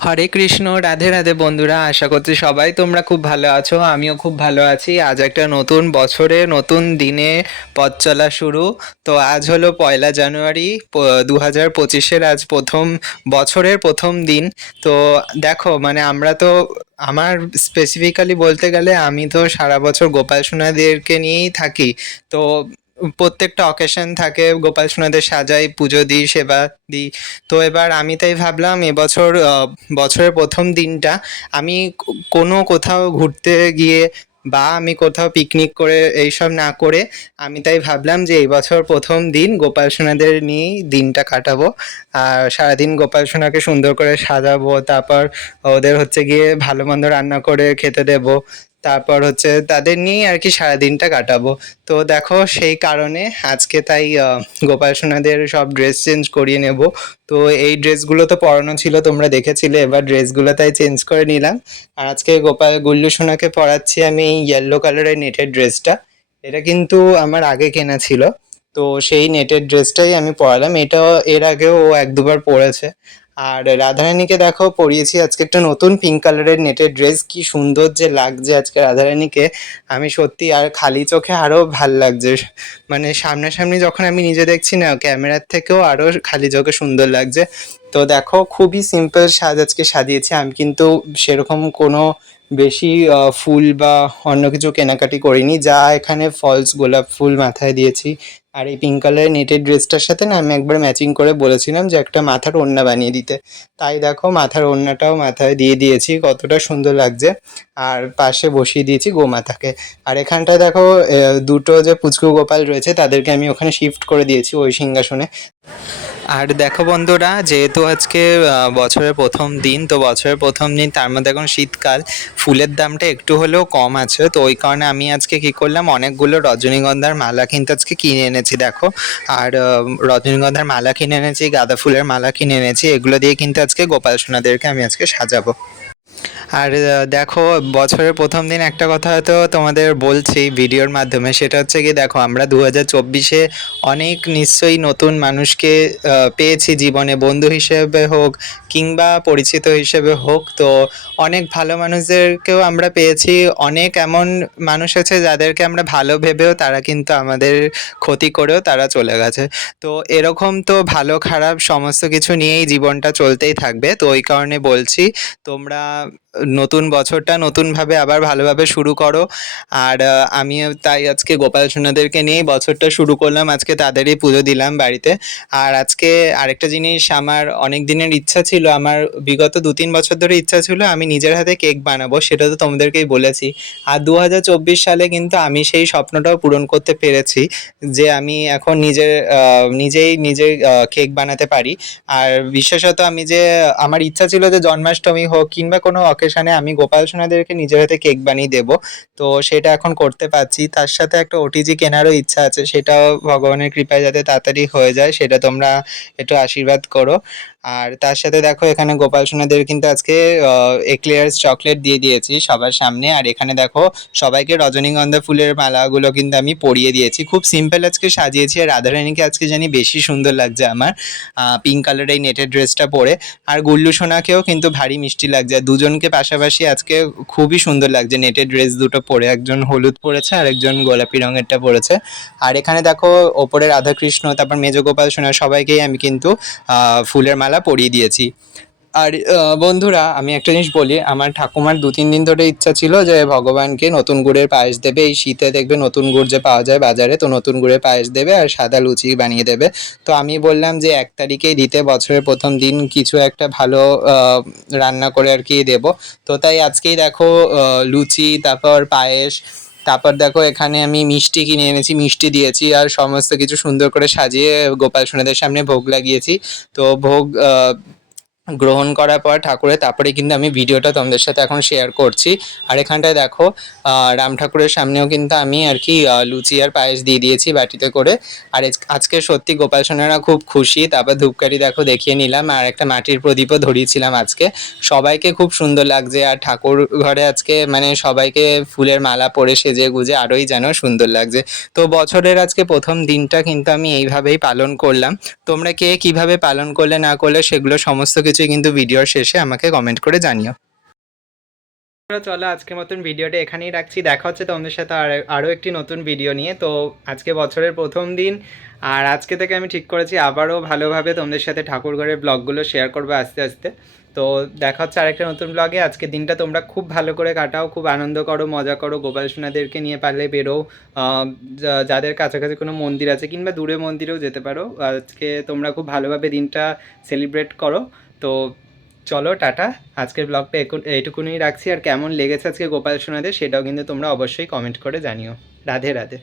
হরে কৃষ্ণ, রাধে রাধে বন্ধুরা, আশা করছি সবাই তোমরা খুব ভালো আছো, আমিও খুব ভালো আছি। আজ একটা নতুন বছরে, নতুন দিনে পথ চলা শুরু। তো আজ হলো পয়লা জানুয়ারি দু হাজার পঁচিশের আজ প্রথম বছরের প্রথম দিন। তো দেখো মানে আমরা তো, আমার স্পেসিফিক্যালি বলতে গেলে আমি তো সারা বছর গোপাল সোনাদেরকে নিয়েই থাকি। তো প্রত্যেকটা অকেশন থাকে, গোপাল সোনাদের সাজাই, পুজো দিই, সেবা দিই। তো এবার আমি তাই ভাবলাম, এবছর বছরের প্রথম দিনটা আমি কোনো কোথাও ঘুরতে গিয়ে বা আমি কোথাও পিকনিক করে এইসব না করে, আমি তাই ভাবলাম যে এই বছর প্রথম দিন গোপাল সোনাদের নিয়েই দিনটা কাটাবো। আর সারাদিন গোপাল সোনাকে সুন্দর করে সাজাবো, তারপর ওদের হচ্ছে গিয়ে ভালো মন্দ রান্না করে খেতে দেবো। তারপর হচ্ছে তাদের নিয়েই আর কি সারাদিনটা কাটাবো। তো দেখো সেই কারণে আজকে তাই গোপাল সোনাদের সব ড্রেস চেঞ্জ করিয়ে নেব। তো এই ড্রেসগুলো তো পরানো ছিল, তোমরা দেখেছিলে। এবার ড্রেসগুলো তাই চেঞ্জ করে নিলাম। আর আজকে গোপাল, গুল্লু সোনাকে পরাচ্ছি আমি এই ইয়েলো কালারের নেটের ড্রেসটা এটা কিন্তু আমার আগে কেনা ছিল। তো সেই নেটের ড্রেসটাই আমি পরালাম। এটা এর আগেও ও এক দুবার পরেছে। আর রাধারানীকে দেখো, পরিয়েছি আজকে একটা নতুন পিঙ্ক কালারের নেটের ড্রেস কি সুন্দর যে লাগছে আজকে রাধারানীকে। আমি সত্যি আর খালি চোখে আরও ভালো লাগছে। মানে সামনাসামনি যখন আমি নিজে দেখছি না, ক্যামেরার থেকেও আরও খালি চোখে সুন্দর লাগছে। তো দেখো, খুবই সিম্পল সাজ আজকে সাজিয়েছি। আমি কিন্তু সেরকম কোনো বেশি ফুল বা অন্য কিছু কেনাকাটি করিনি। যা এখানে ফলস গোলাপ ফুল মাথায় দিয়েছি। আর এই পিঙ্ক কালারের নেটের ড্রেসটার সাথে না আমি একবার ম্যাচিং করে বলেছিলাম যে একটা মাথার ওড়না বানিয়ে দিতে। তাই দেখো মাথার ওড়নাটাও মাথায় দিয়ে দিয়েছি, কতটা সুন্দর লাগছে। আর পাশে বসিয়ে দিয়েছি গোমাতাকে। আর এখানটায় দেখো দুটো যে পুচকু গোপাল রয়েছে, তাদেরকে আমি ওখানে শিফট করে দিয়েছি ওই সিংহাসনে। আর দেখো বন্ধুরা, যেহেতু আজকে বছরের প্রথম দিন, তো বছরের প্রথম দিন, তার মধ্যে এখন শীতকাল, ফুলের দামটা একটু হলেও কম আছে। তো ওই কারণে আমি আজকে কি করলাম, অনেকগুলো রজনীগন্ধার মালা কিন্তু আজকে কিনে এনেছি, দেখো। আর রজনীগন্ধার মালা কিনে এনেছি, গাঁদা ফুলের মালা কিনে এনেছি, এগুলো দিয়ে কিন্তু আজকে গোপাল সোনাদেরকে আমি আজকে সাজাবো। আর দেখো, বছরের প্রথম দিন একটা কথা হয়তো তোমাদের বলছি ভিডিওর মাধ্যমে, সেটা হচ্ছে কি দেখো, আমরা দু হাজার চব্বিশে অনেক নিশ্চয়ই নতুন মানুষকে পেয়েছি জীবনে, বন্ধু হিসেবে হোক কিংবা পরিচিত হিসেবে হোক। তো অনেক ভালো মানুষদেরকেও আমরা পেয়েছি, অনেক এমন মানুষ আছে যাদেরকে আমরা ভালো ভেবেও তারা কিন্তু আমাদের ক্ষতি করেও তারা চলে গেছে। তো এরকম তো ভালো, খারাপ সমস্ত কিছু নিয়েই জীবনটা চলতেই থাকবে, তো ওই কারণে বলছি, তোমরা নতুন বছরটা নতুনভাবে আবার ভালোভাবে শুরু করো। আর আমিও তাই আজকে গোপাল সোনাদেরকে নিয়েই বছরটা শুরু করলাম। আজকে তাদেরই পুজো দিলাম বাড়িতে। আর আজকে আরেকটা জিনিস আমার অনেক দিনের ইচ্ছা ছিল, আমার বিগত দু তিন বছর ধরে ইচ্ছা ছিল আমি নিজের হাতে কেক বানাবো, সেটা তো তোমাদেরকেই বলেছি। আর দু হাজার চব্বিশ সালে কিন্তু আমি সেই স্বপ্নটাও পূরণ করতে পেরেছি যে আমি এখন নিজের নিজেই নিজে কেক বানাতে পারি। আর বিশেষত আমি যে, আমার ইচ্ছা ছিল যে জন্মাষ্টমী হোক কিংবা কোনো অকেশনে আমি গোপাল সোনাদেরকে নিজের হাতে কেক বানিয়ে দেব। তো সেটা এখন করতে পারছি। তার সাথে একটা ওটিজি কেনারও ইচ্ছা আছে। সেটাও ভগবানের কৃপায় যাতে তাড়াতাড়ি হয়ে যায়, সেটা তোমরা একটু আশীর্বাদ করো। আর তার সাথে দেখো এখানে গোপাল সোনাদের কিন্তু আজকে এক্লেয়ার্স চকলেট দিয়ে দিয়েছি সবার সামনে। আর এখানে দেখো সবাইকে রজনীগন্ধা ফুলের মালাগুলো কিন্তু আমি পরিয়ে দিয়েছি। খুব সিম্পল আজকে সাজিয়েছি আর রাধারানীকে আজকে জানি বেশি সুন্দর লাগছে আমার পিঙ্ক কালারের এই নেটের ড্রেসটা পরে। আর গুল্লু সোনাকেও কিন্তু ভারী মিষ্টি লাগছে। দুজনকে পাশাপাশি আজকে খুবই সুন্দর লাগছে নেটের ড্রেস দুটো পরে। একজন হলুদ পরেছে, আর একজন গোলাপি রঙেরটা পরেছে। আর এখানে দেখো ওপরে রাধাকৃষ্ণ, তারপর মেজ গোপাল সোনা, সবাইকেই আমি কিন্তু ফুলের মালা পরিয়ে দিয়েছি। আর বন্ধুরা, আমি একটা জিনিস বলি, আমার ঠাকুমার দু, তিন দিন ধরে ইচ্ছা ছিল যে ভগবানকে নতুন গুড়ের পায়েস দেবে। এই শীতে দেখবে নতুন গুড় যে পাওয়া যায় বাজারে, তো নতুন গুড়ের পায়েস দেবে আর সাদা লুচি বানিয়ে দেবে। তো আমি বললাম যে এক তারিখেই দিতে, বছরের প্রথম দিন কিছু একটা ভালো রান্না করে আর কি দেবো। তো তাই আজকেই দেখো লুচি, তারপর পায়েস তারপর দেখো এখানে আমি মিষ্টি কিনে এনেছি, মিষ্টি দিয়েছি আর সমস্ত কিছু সুন্দর করে সাজিয়ে গোপাল সোনাদের সামনে ভোগ লাগিয়েছি। তো ভোগ গ্রহণ করার পর ঠাকুরের, তারপরে কিন্তু আমি ভিডিওটা তোমাদের সাথে এখন শেয়ার করছি। আর এখানটায় দেখো রাম ঠাকুরের সামনেও কিন্তু আমি আর কি লুচি আর পায়েস দিয়ে দিয়েছি বাটিতে করে। আর আজকে সত্যি গোপাল সোনারা খুব খুশি। তারপর ধূপকাঠি দেখো দেখিয়ে নিলাম, আর একটা মাটির প্রদীপও ধরিয়েছিলাম আজকে। সবাইকে খুব সুন্দর লাগছে, আর ঠাকুর ঘরে আজকে মানে সবাইকে ফুলের মালা পরে সেজে গুজে আরোই যেন সুন্দর লাগছে। তো বছরের আজকে প্রথম দিনটা কিন্তু আমি এইভাবেই পালন করলাম। তোমরা কে কীভাবে পালন করলে না করলে সেগুলো সমস্ত কিছু কিছুই কিন্তু ভিডিওর শেষে আমাকে কমেন্ট করে জানিও। চলো আজকের মতন ভিডিওটা এখানেই রাখছি। দেখা হচ্ছে তোমাদের সাথে আর আরও একটি নতুন ভিডিও নিয়ে। তো আজকে বছরের প্রথম দিন আর আজকে থেকে আমি ঠিক করেছি আবারও ভালোভাবে তোমাদের সাথে ঠাকুরঘরের ব্লগগুলো শেয়ার করব আস্তে আস্তে। তো দেখা হচ্ছে আরেকটা নতুন ব্লগে আজকে দিনটা তোমরা খুব ভালো করে কাটাও, খুব আনন্দ করো, মজা করো, গোপাল সোনাদেরকে নিয়ে পারলে বেরো যাদের কাছাকাছি কোনো মন্দির আছে কিংবা দূরে মন্দিরেও যেতে পারো, আজকে তোমরা খুব ভালোভাবে দিনটা সেলিব্রেট করো। তো চলো, টাটা। আজকের ব্লগটা এইটুকুনি রাখছি। আর কেমন লেগেছে আজকে গোপাল সোনাদের, সেটাও কিন্তু তোমরা অবশ্যই কমেন্ট করে জানিও। রাধে রাধে।